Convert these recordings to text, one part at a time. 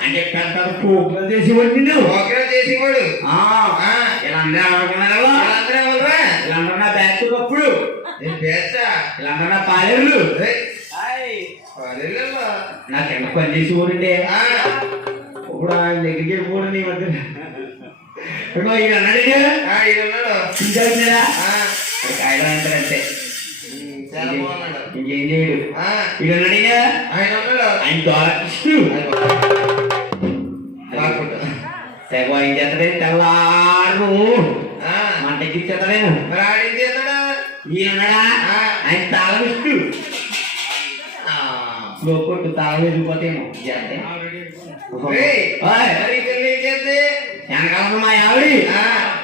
అంటే పెద్ద పోగులు చేసేవాడు నువ్వు ఒకరే చేసేవాడు. ఆ, ఆ, వీళ్ళందరూ అనుకున్నారు ఎవరురా? వీళ్ళందరూ నా బ్యాచ్ కప్పుడు నేను పేర్చా వీళ్ళందరూ నా పాలేరు. నాకు ఎంత పని చేసేవాడండి ఆ, ఇప్పుడు ఆయన దగ్గరికి వెళ్ళిపోవడం నీ మధ్య ఈయన అన్నాడు ఆ, ఈయన ఉన్నాడు. ఇంకా ఉన్నాడా? ఆ, అది కాయలు అంటారంటే ఉమ్, చాలా బాగున్నాడు. ఇంకేం చేయడు? ఆ, ఈయన అన్నాడు. ఆయన ఉన్నాడు. ఆయన ద్వారా కృష్ణుడు. కాకుండా. తెగ ఏం చేస్తాడే తెల్లారు ఆ, మంటకి ఇచ్చేస్తాడే మరి ఆడేం చేస్తాడు? ఈయన ఉన్నాడా ఆ, ఆయన ఆ. లోపట్టు తాళం వెళ్ళిపోతేమో చేస్తే? వెనకాల మా ఆవిడ.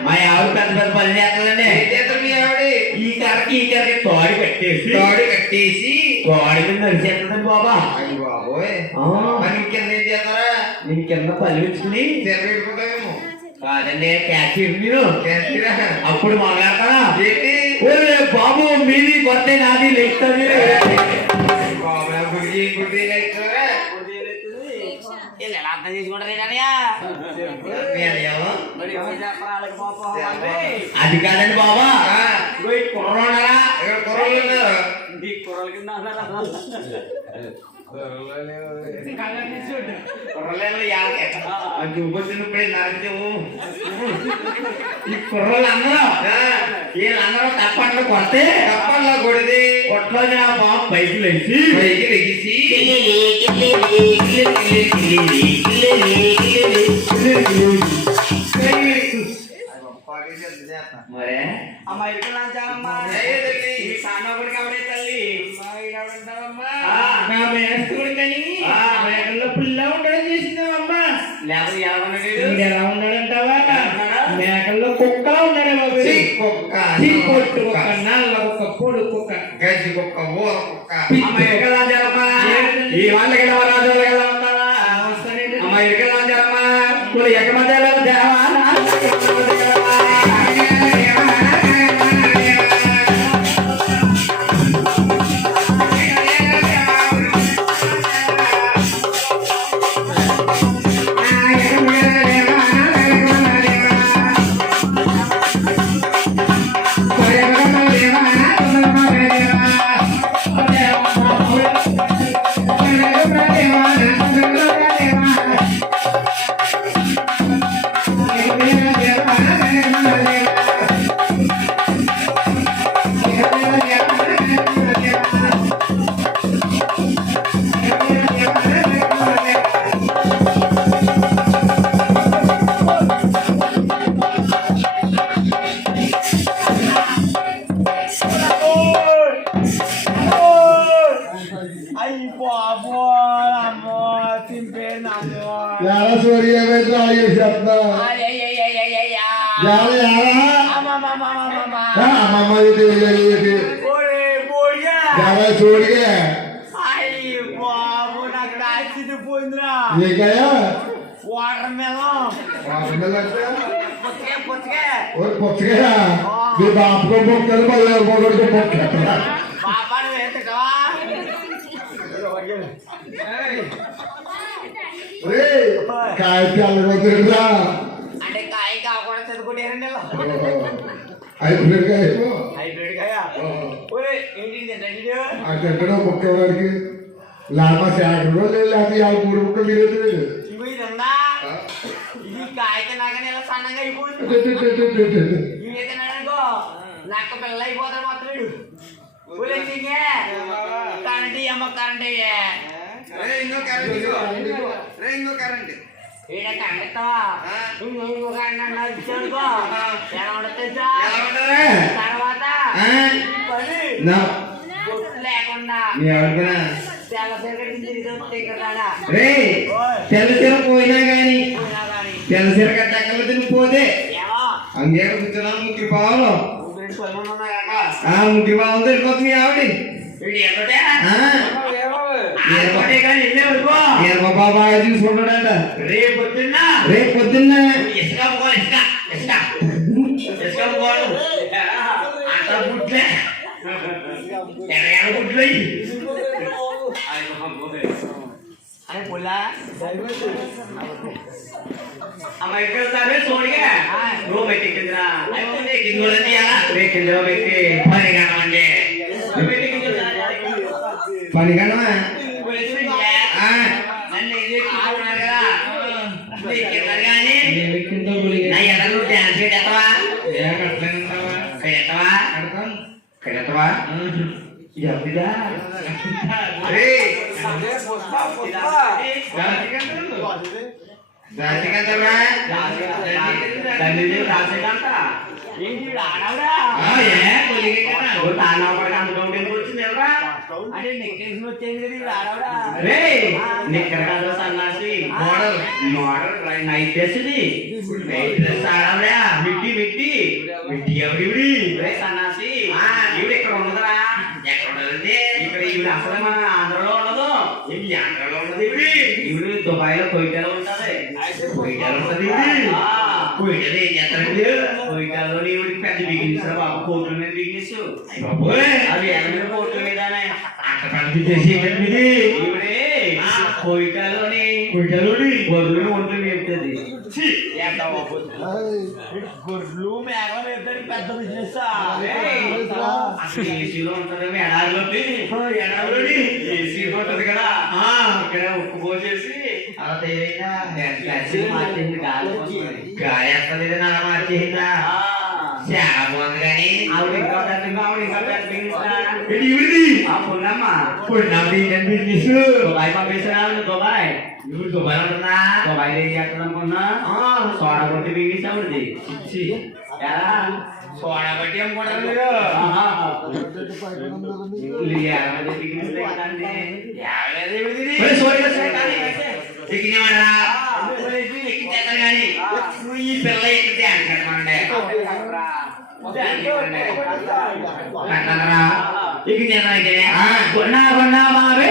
మా ఆవిడ పెద్ద పెద్ద పని చేస్తారు మీ ఆవిడ? ఈ కర్రకి ఈ కర్రకి తోడి కట్టేసి తాడు కట్టేసి. తోడి మీద నడిచేస్తుందండి బాబా. అయ్య బాబోయ్. మరి ఇంకెంత ఏం చేస్తారా? నేను కింద ఇచ్చుకుని తెరవేడుకుంటామేమో కాదండి చేస్తారా అప్పుడు ఏంటి? బాబు మీది కొత్త నాది లెక్తుంది బాబా గుడి గుడి లెక్కరా ఎలా అర్థం చేసుకుంటారు అది కాదండి బాబా. ఇక్కడ కుర్రోళ్ళు ఉన్నారు కుర్రలేమో చూపొచ్చినప్పుడే నరకవు ఈ కుర్రోళ్ళు అందరూ వీళ్ళందరూ తప్పట్లు కొడితే తప్పల్లా కొడితే కొట్లో ఆ బాబు పైకి లేచి పైకి లెగిసి మరే? నా మేస్తుడు కానీ ఆ. మేకల్లో పుల్ల ఉండడం చేసిందమ్మా లేకపోతే ఎలా ఉన్నాడు ఎలా చీ కొట్టు కుక్క నల్ల కుక్క పొడు కుక్క గజ్జి కుక్క ఊర కుక్క అమ్మ ఎక్కడా జరమ్మా ఈ వాళ్ళకి రాజు ఎలా ఉన్నావా అమ్మ? ఎక్కడా జరమ్మా ఇప్పుడు ఎక్కడ यारा सॉरी है मैं तो आई हूँ अपना यारे यारा हाँ मामा ये दे ये ये दे ओरे बोलिया यारा छोड़ गया आई बाबू नगड़ा सिद्ध पुंद्रा ये क्या है वाटरमेलन वाटरमेलन क्या पक गया पक गया और पक गया ये बाप को बोल कर बोल और मगर को गया ने तो कहा కాయ తెల్లగొద్దురా అంటే కాయ కాకుండా చదువుకుంటారండి అయిపోయిన కాయ హైబ్రిడ్ కాయ ఒరే ఏంటి తింటాడు ఆ చెట్టడో మొక్క వాడికి లాభ శాఖలో లేకపోతే ఆ మూడు ముక్కలు ఇగో ఇది ఇలా సన్నగా అయిపోయింది ఇవి తిన్నాడనుకో నక్క పిల్ల అయిపోతాడు మొత్తం వీడు. నీకే కరెంట్ ఇంకో కరెంట్ ఇంకో కరెంట్ ఈడ కరెంట్ ఇంకో కరెంట్ అన్నా ఇచ్చాడుకో ఎలా ఉంటుందా? తర్వాత లేకుండా. మీ ఎవరికైనా. తెల్ల సిగరెట్ తిరిగి వస్తే కదా రే తెల్ల చీర పోయినా గాని పోయినా కానీ తెల్ల చీర కట్టక్కల తిని పోతే. ఏమో. అంగేట కూర్చున్నాను ముగ్గురు పావులు. ముగ్గురు మీ ఆవిడ. వీడు ఎక్కడే ఆ? ఎక్కడే కానీ వెళ్ళే వరకు ఈయన మా బాబా బాగా చూసుకుంటాడంట రేపు పొద్దున్న రేపు పొద్దున్న ఇసుక పోవాలి ఇసుక ఇసుక ఇసుక పోవాలి అంత బుట్లే ఎక్కడ బుట్లు అరే పుల్లా అమ్మ ఇక్కడ సరే సోడిగా నువ్వు పెట్టి కింద అయిపోయింది కింద కూడా తీయాలా రేపు కింద పెట్టి పని కానివ్వండి నువ్వు పెట్టి కింద పని కన్నా నన్ను ఇది ఎక్కించుకున్నారు కదా ఎక్కించారు కానీ నా ఎడ నువ్వు డాన్స్ ఎత్తవా ఎత్తవా ఎత్తవా ఎప్పుడా దాన్ని రాసేదంట ఏంటి వీడు ఆడవురా అంటే నెక్లెస్ వచ్చింది కదా వీడు ఆడవురా నిక్కర కాదు సన్నాసి మోడల్ మోడల్ నైట్ డ్రెస్ ఇది. నైట్ డ్రెస్ ఆడవరా మిట్టి మిట్టి. మిట్టి ఎవడి రే సన్నాసి. ఈవిడ ఇక్కడ ఉండదురా. ఎక్కడ ఉండదండి ఇక్కడ ఈవిడ అసలు మన ఆంధ్రలో ఉండదు. ఇది ఆంధ్రలో ఉండదు ఈవిడ ఈవిడ దుబాయ్లో కొయిటాలో ఉంటది. కొయిటాలో ఉంటది ఈవిడ కొయిటాలో ఏం చేస్తారండి? కొయిటాలో ఈవిడికి పెద్ద బిగినెస్ బాబు. కోట్ల మీద బిగినెస్ అది ఎలా మీద కోట్ల కనిపించేసి ఈవిడే కోయిటాలోని కోయిటాలోని గొర్రెలు ఒంట్లు మేపుతుంది గొర్రెలు మేఘం పెద్ద బిజినెస్ ఏసీలో ఉంటది ఎడారిలోని. ఎడారిలోని. ఏసీ ఉంటది కదా. ఆ, ఇక్కడ ఉక్కు పోసేసి అలా తయారైనా. మార్చేసింది గాలి వస్తుంది. గాలి ఎక్కలేదు అలా మార్చేసిందా చాలా బాగుంది కానీ. ఆవిడ ఇంకా పెద్దగా ఆవిడ ఇంకా పెద్దగా వేడే జీవితంలో బతికేదిలాగా మెట్టు ఇద్దరు బాగా ఆ గురించి ఏయ్, ఏయ్, తీసుకోవాలి కదా. ఏంటిది సల్లాడుకుంటే ఇలా ఉన్నా ఏయ్, రిమిక్స్ చేయరా, రిమిక్స్ இங்கே நான் கேட்கிறேன் ஒன்னா ஒன்னா மாவே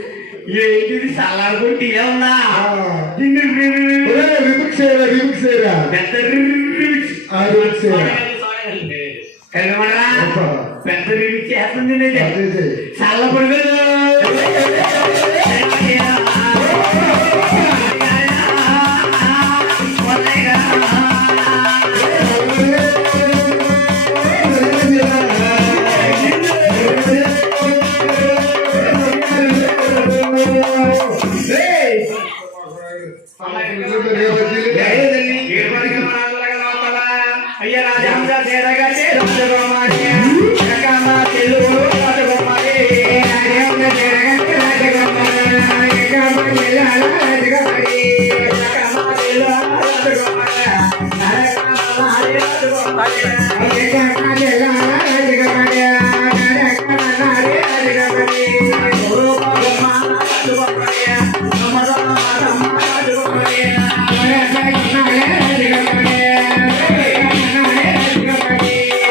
నేను అదే చేయి. చల్లబడదు అయ్య రాజాంశ తేరగట్టే రాజగోమారి జగమ్మ తెలుగు రాజగోమారి రాజాంశ తేరగట్టే రాజగోమారి జగమ్మ తెలుగు రాజగోమారి